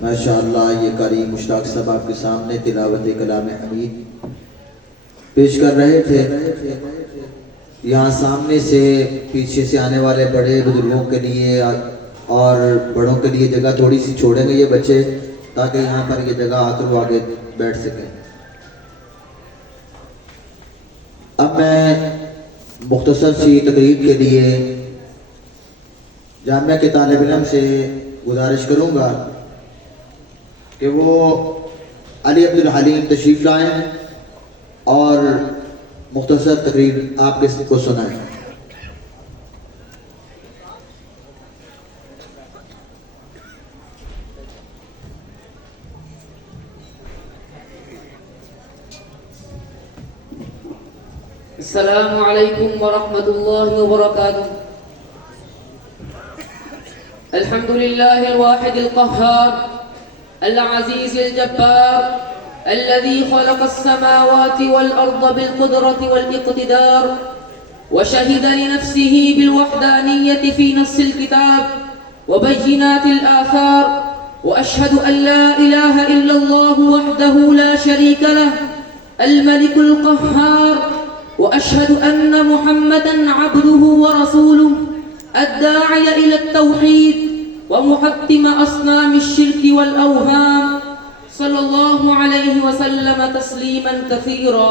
ماشاءاللہ یہ قاری مشتاق صاحب آپ کے سامنے تلاوت کلام حمید پیش کر رہے تھے۔ یہاں سامنے سے پیچھے سے آنے والے بڑے بزرگوں کے لیے اور بڑوں کے لیے جگہ تھوڑی سی چھوڑیں گے یہ بچے، تاکہ یہاں پر یہ جگہ آ کر وہ آگے بیٹھ سکیں۔ اب میں مختصر سی تقریر کے لیے جامعہ کے طالب علم سے گزارش کروں گا کہ وہ علی عبد الحلیم تشریف لائیں اور مختصر تقریر آپ کو سنائیں۔ السلام علیکم ورحمۃ اللہ وبرکاتہ۔ الحمد للہ الواحد القہار العزیز الجبار الذي خلق السماوات والأرض بالقدرة والاقتدار وشهد لنفسه بالوحدانية في نص الكتاب وبينات الآثار وأشهد أن لا إله إلا الله وحده لا شريك له الملك القهار وأشهد أن محمدًا عبده ورسوله الداعي إلى التوحيد ومحطم أصنام الشرك والأوهام صلى الله عليه وسلم تسليما كثيرا۔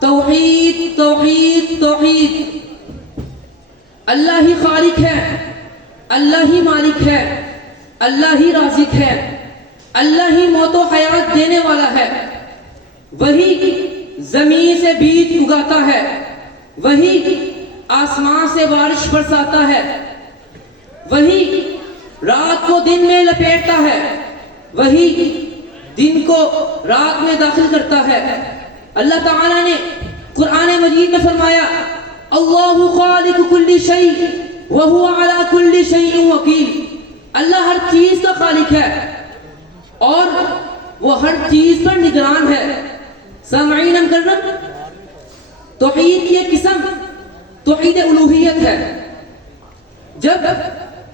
توحید توحید توحید، اللہ ہی خالق ہے، اللہ ہی مالک ہے، اللہ ہی رازق ہے، اللہ ہی موت و حیات دینے والا ہے، وہی زمین سے بیج اگاتا ہے، وہی آسمان سے بارش برساتا ہے، وہی رات کو دن میں لپیٹتا ہے، وہی دن کو رات میں داخل کرتا ہے۔ اللہ تعالیٰ نے قرآن مجید میں فرمایا اللہ خالق کل شیء وہو علی کل شیء وکیل، اللہ ہر چیز کا خالق ہے اور وہ ہر چیز پر نگران ہے۔ سامعین مکرم، توحید کی ایک قسم توحید الوہیت ہے، جب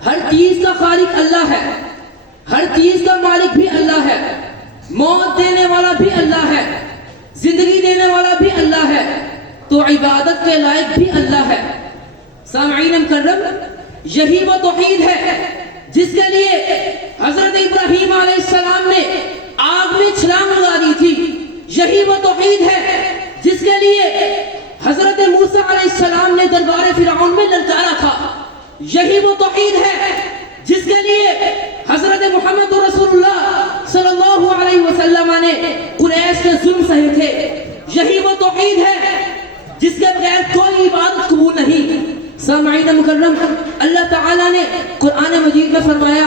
ہر چیز کا خالق اللہ ہے، ہر چیز کا مالک بھی اللہ ہے، موت دینے والا بھی اللہ ہے، زندگی دینے والا بھی اللہ ہے، تو عبادت کے لائق بھی اللہ ہے۔ سامعین مکرم، یہی وہ توحید ہے جس کے لیے حضرت ابراہیم علیہ السلام نے آگ میں چھلانگ لگا دی تھی، یہی وہ توحید ہے جس کے لیے حضرت موسیٰ علیہ السلام نے دربار فرعون میں للکارا تھا، یہی وہ توحید ہے جس کے لیے حضرت محمد رسول اللہ صلی اللہ علیہ وسلم نے قریش کے ظلم سہے تھے، یہی وہ توحید ہے جس کے بغیر کوئی عبادت قبول نہیں۔ سامعین مکرم، اللہ تعالیٰ نے قرآن مجید میں فرمایا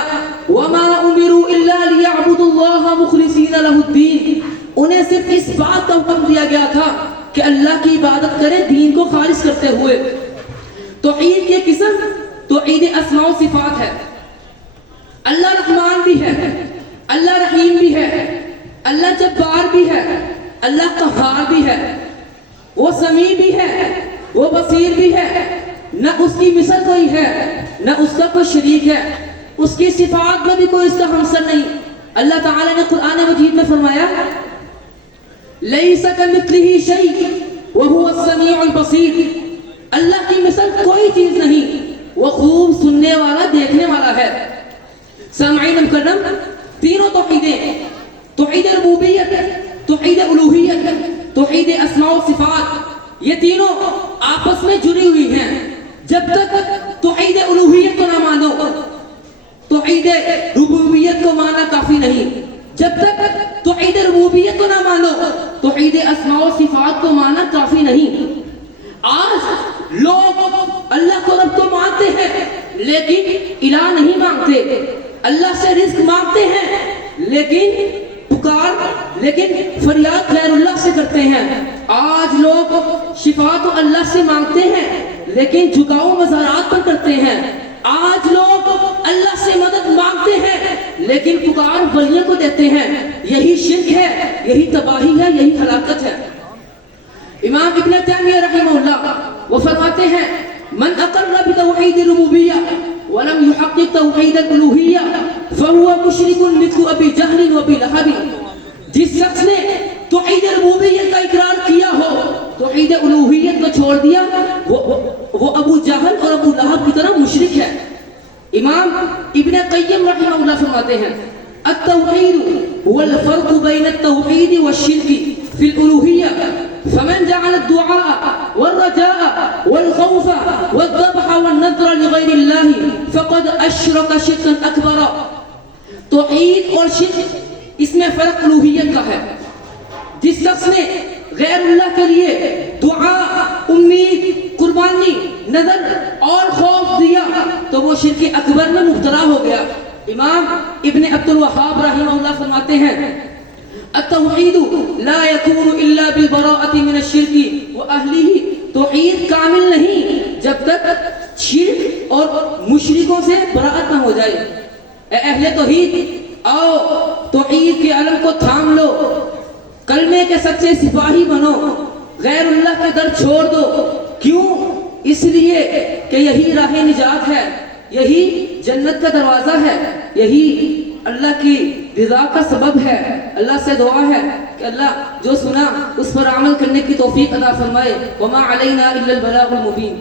وَمَا أُمِرُوا إِلَّا لِيَعْبُدُوا اللَّهَ مُخْلِصِينَ لَهُ الدِّينَ، انہیں صرف اس بات کا حکم دیا گیا تھا کہ اللہ کی عبادت کریں دین کو خالص کرتے ہوئے۔ توحید کی قسم توحید اسماء و صفات ہے۔ اللہ رحمان بھی ہے، اللہ رحیم بھی ہے، اللہ جبار بھی ہے، اللہ قہار بھی ہے، وہ سمیع بھی ہے، وہ بصیر بھی ہے، نہ اس کی مثل کوئی ہے نہ اس کا کوئی شریک ہے، اس کی صفات میں بھی کوئی اس کا ہمسر نہیں۔ اللہ تعالی نے قرآن مجید میں فرمایا لیس کمثلہ شیء وہو السمیع البصیر، اللہ کی مثل کوئی چیز نہیں، وہ خوب سننے والا دیکھنے والا ہے۔ سامعین مکرم، تینوں توحیدیں، توحید ربوبیت، توحید الوہیت، توحید اسماء و صفات، یہ تینوں آپس میں جڑی ہوئی ہیں۔ جب تک توحید الوہیت کو نہ مانو توحید ربوبیت کو ماننا کافی نہیں، جب تک توحید ربوبیت کو نہ مانو توحید اسماء و صفات کو ماننا کافی نہیں۔ آج لوگ اللہ کو رب تو مانتے ہیں لیکن الہ نہیں مانگتے، اللہ سے رزق مانگتے ہیں لیکن فریاد غیر اللہ سے کرتے ہیں۔ آج لوگ شفا تو اللہ سے مانگتے ہیں لیکن جھکاؤ مزارات پر کرتے ہیں۔ آج لوگ اللہ سے مدد مانگتے ہیں لیکن پکار ولیوں کو دیتے ہیں۔ یہی شرک ہے، یہی تباہی ہے، یہی ہلاکت ہے۔ امام ابن تیمیہ رحمہ اللہ وہ فرماتے ہیں من اقر بتوحید الربوبیہ ولم يحقق توحید الالوہیہ فهو مشرک مثل ابی جہل و ابی لہب. جس شخص نے توحید ربوبیت کا اقرار کیا ہو, توحید الوہیت کو چھوڑ دیا, وہ ابو جہل اور ابو لہب کی طرح مشرک ہے. امام ابن قیم رحمہ اللہ فرماتے ہیں التوحید هو الفرق بین التوحید والشرک فی الالوہیہ فمن جعل الدعاء والرجاء والخوف والذبح والنذر لغیر اللہ فقد اشرک شرکا اکبر. توحید اور شرک اس میں فرق الوہیت کا ہے. جس شخص نے غیر اللہ کے لیے دعا, امید, قربانی, نظر اور خوف دیا تو وہ شرک اکبر میں مبتلا ہو گیا. امام ابن عبد الوہاب رحمہ اللہ فرماتے ہیں التوحید لا یکون الا بالبراءۃ من الشرک واہلہ. توحید کامل نہیں جب تک شرک اور مشرکوں سے براءت نہ ہو جائے. اے اہل توحید, آؤ توحید کے علم کو تھام لو, کلمے کے سچے سپاہی بنو, غیر اللہ کے در چھوڑ دو. کیوں؟ اس لیے کہ یہی راہ نجات ہے, یہی جنت کا دروازہ ہے, یہی اللہ کی رضا کا سبب ہے. اللہ سے دعا ہے کہ اللہ جو سنا اس پر عمل کرنے کی توفیق عطا فرمائے. وما علینا الا البلاغ المبین.